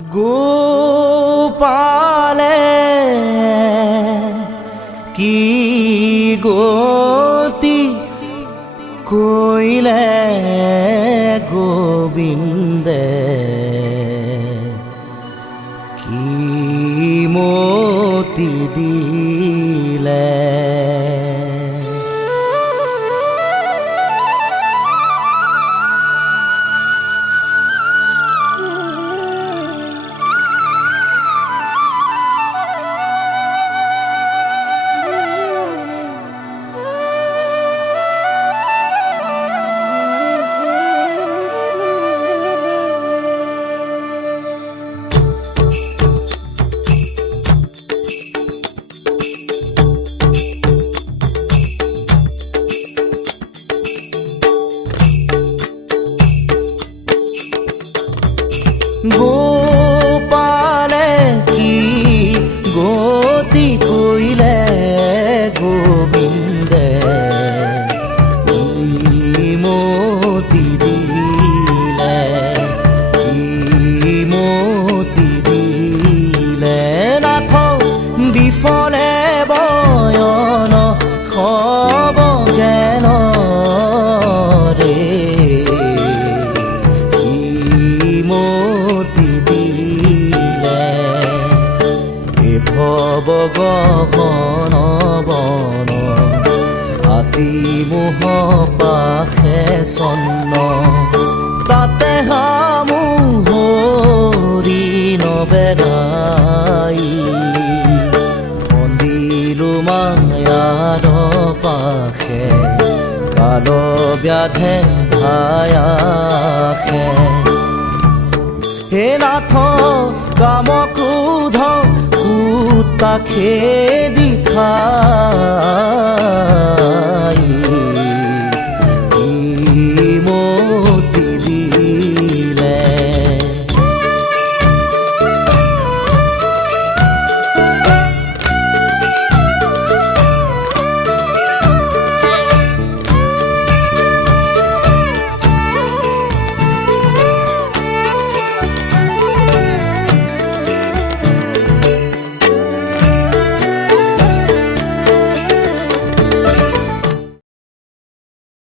গোপালে কি গতি কইলে গোবিন্দে কি মতি দিলে গোপালে কি গতি কইলে গোবিন্দে কি মতি দিলে কি মতি দিলে নাথ বিফলে বয়ন খব জ্ঞান রে গহন বন আতি মোহ পাশে চন্ন তাতে হামু হৰি নবেলাই বন্দিলো মায়াৰ পাশে কাল ব্যাধে ধায়াসে হে নাথ কাম ক্ৰোধ তাকে দিখাই